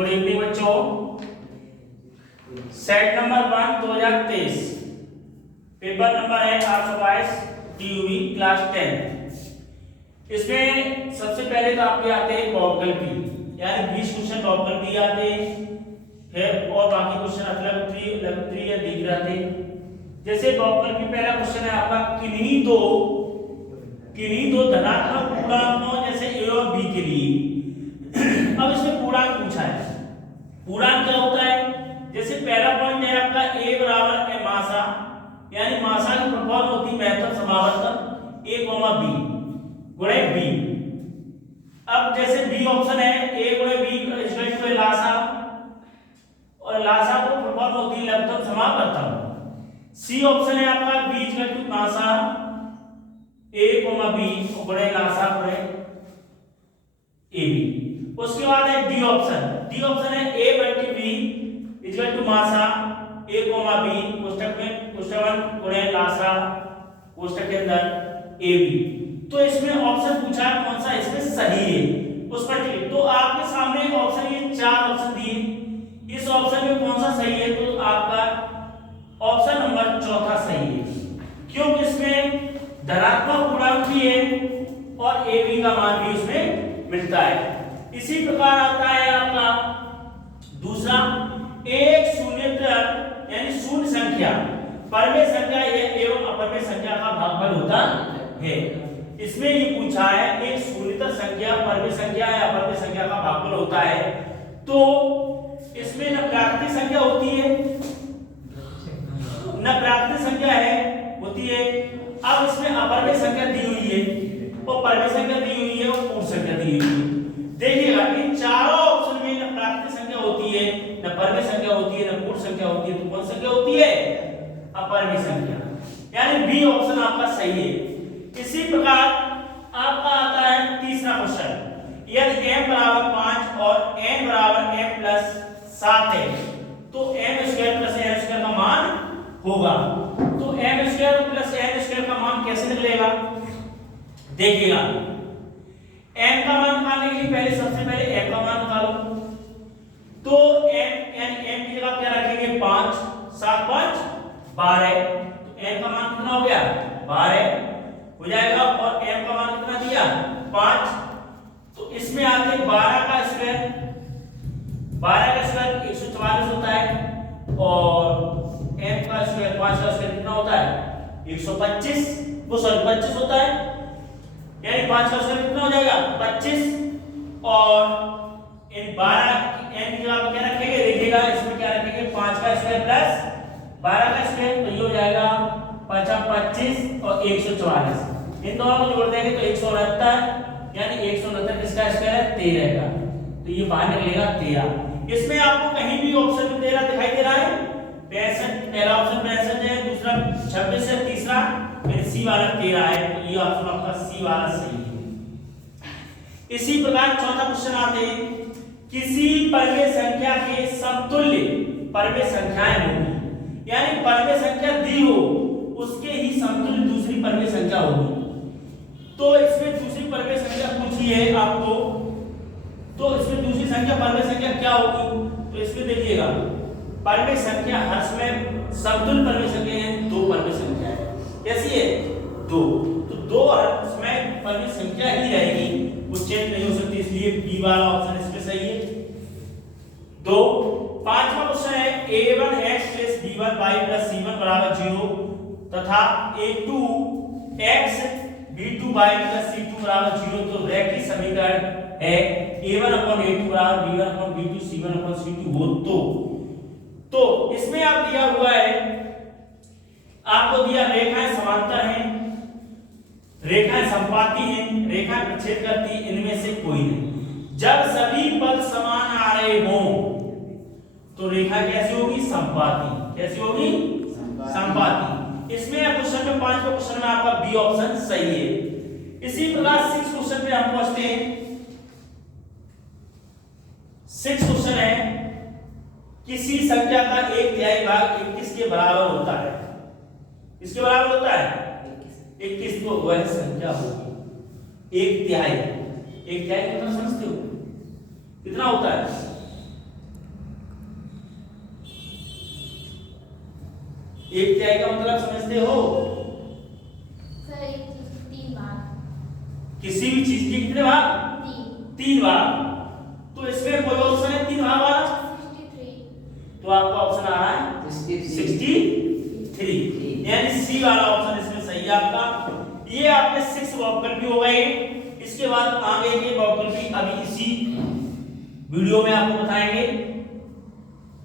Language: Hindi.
गुड इवनिंग बच्चों। सेट नंबर 1 2023 पेपर नंबर है 822 टीयूबी क्लास 10। इसमें सबसे पहले तो आपके आते हैं बहुविकल्पी, यानी 20 क्वेश्चन बहुविकल्पी आते हैं, फिर और बाकी क्वेश्चन अलग उत्तरीय या दीर्घ आते हैं। जैसे बहुविकल्पी पहला क्वेश्चन है आपका, किन्हीं दो धनात्मक पूर्णांकों जैसे a और b के लिए। अब इसमें पूर्णांक पूछा है। पूर्णांक क्या होता है? जैसे पहला पॉइंट है आपका a बराबर है मासा, यानी मासा की प्रभाव होती महत्तम समावर्तन a, b गुणे b। अब जैसे b ऑप्शन है a गुणे b इक्वल टू लासा, और लासा को प्रभाव होती लघुत्तम समावर्तन। c ऑप्शन है आपका b इक्वल टू मासा a, b गुणे लासा गुणे ab। उसके बाद है डी ऑप्शन है a बटी b इक्वल टू मासा a, b कोष्ठक में कोष्ठक 1 गुणे लासा कोष्ठक के अंदर ab। तो इसमें ऑप्शन पूछा है कौन सा इसमें सही है, उस पर क्लिक। तो आपके सामने ऑप्शन, ये 4 ऑप्शन दिए, इस ऑप्शन में कौन सा सही है? तो आपका ऑप्शन नंबर चौथा सही है, क्योंकि इसमें धनात्मक पूर्णांक भी है और a b का मान भी उसमें मिलता है। इसी प्रकार आता है आपका दूसरा, एक शून्येतर यानी शून्य संख्या परमेय संख्या एवं अपरमेय संख्या का भागफल होता है। इसमें ये पूछा है एक शून्येतर संख्या परमेय संख्या या अपरमेय संख्या का भागफल होता है, तो इसमें न प्राकृतिक संख्या होती है न प्राकृतिक संख्या होती है। अब इसमें अपरमेय संख्या दी हुई है और परमेय संख्या दी हुई है और पूर्ण संख्या दी हुई है। देखिएगा इन चारों ऑप्शन में न प्राकृतिक संख्या होती है, न परमेय संख्या होती है, न पूर्ण संख्या होती है, तो कौन संख्या होती है? अपरमेय संख्या, यानी बी ऑप्शन आपका सही है। इसी प्रकार आपका आता है तीसरा क्वेश्चन, यदि m बराबर 5 और n बराबर m प्लस 7 है तो m square plus n square का मान होगा। तो m square plus n square का मान कैसे निकलेगा? देखिएगा, m का मान निकालने के लिए पहले सबसे पहले m का मान निकालो। तो m की जगह क्या रखेंगे? 5, 7 5 12। तो m का मान कितना हो गया? 12 हो जाएगा। और m का मान कितना दिया? 5। तो इसमें आते 12 का स्क्वायर 144 होता है, और m का स्क्वायर 5 का स्क्वायर कितना होता है? 125, वो सॉरी 25 होता है, यानी 5 का स्क्वायर कितना हो जाएगा? 25। और इन 12 n की जगह क्या रखेंगे? देखिएगा इसमें क्या रखेंगे? 5 का स्क्वायर प्लस 12 का स्क्वायर, तो ये हो जाएगा 25 और 144। इन दोनों को जोड़ देंगे तो 169, यानी 169 किसका स्क्वायर है? 13 का। तो ये बाहर निकलेगा 13। इसमें आपको कहीं भी ऑप्शन में 13 दिखाई दे रहा है? 65, पहला ऑप्शन 65 है, दूसरा 26 है, तीसरा फिर सी वाला 13 है, तो ये ऑप्शन आपका सी वाला सही है। इसी प्रकार चौथा क्वेश्चन आते हैं, किसी परमेय संख्या के समतुल्य परमेय संख्याएं होंगी, यानी परमेय संख्या दी हो उसके ही समतुल्य दूसरी परमेय संख्या होगी। तो इसमें दूसरी परमेय संख्या पूछी है आपको, तो इसमें दूसरी संख्या परमेय संख्या क्या होगी? तो इसमें देखिएगा परमेय संख्या हर समय समतुल्य परमेय संख्या है, 2 परमेय संख्या है। कैसी है? 2। तो 2 हर समय परमेय संख्या ही रहेगी, वो चेंज नहीं हो सकती, इसलिए बी वाला ऑप्शन इसमें सही है। 2। पांचवा क्वेश्चन है a1x + b1y + c1 = 0 तथा a2x b2y + c2 = 0। तो रैखिक समीकरण है a1/a2 = b1/b2 c1/c2 हो तो इसमें आप दिया हुआ है, आपको दिया रेखाएं समांतर हैं, रेखाएं संपाती हैं, रेखाएं प्रच्छेद करती, इनमें से कोई नहीं। जब सभी पद समान आ रहे हों तो रेखा कैसी होगी? संपाती। कैसी होगी? संपाती। इसमें क्वेश्चन में 5वें क्वेश्चन में आपका बी ऑप्शन सही है। इसी प्रकार 6 क्वेश्चन पे हम पहुंचते हैं। 6 क्वेश्चन है, किसी संख्या का 1/3 भाग 21 के बराबर होता है। किसके बराबर होता है? 21 तो वह संख्या होगी 1/3। 1/3 कितना समझते हो? कितना होता है? एक तिहाई का मतलब समझते हो? सर एक चीज 3 भाग। किसी भी चीज के कितने भाग? 3 भाग। तो इसमें कोई ऑप्शन है 3 भाग वाला? 63। तो आपका ऑप्शन आ रहा है 63, यानी सी वाला ऑप्शन इसमें सही है आपका। ये आपके 6 बहुविकल्पी हो गए। इसके बाद आगे के बहुविकल्पी अभी इसी वीडियो में आपको बताएंगे।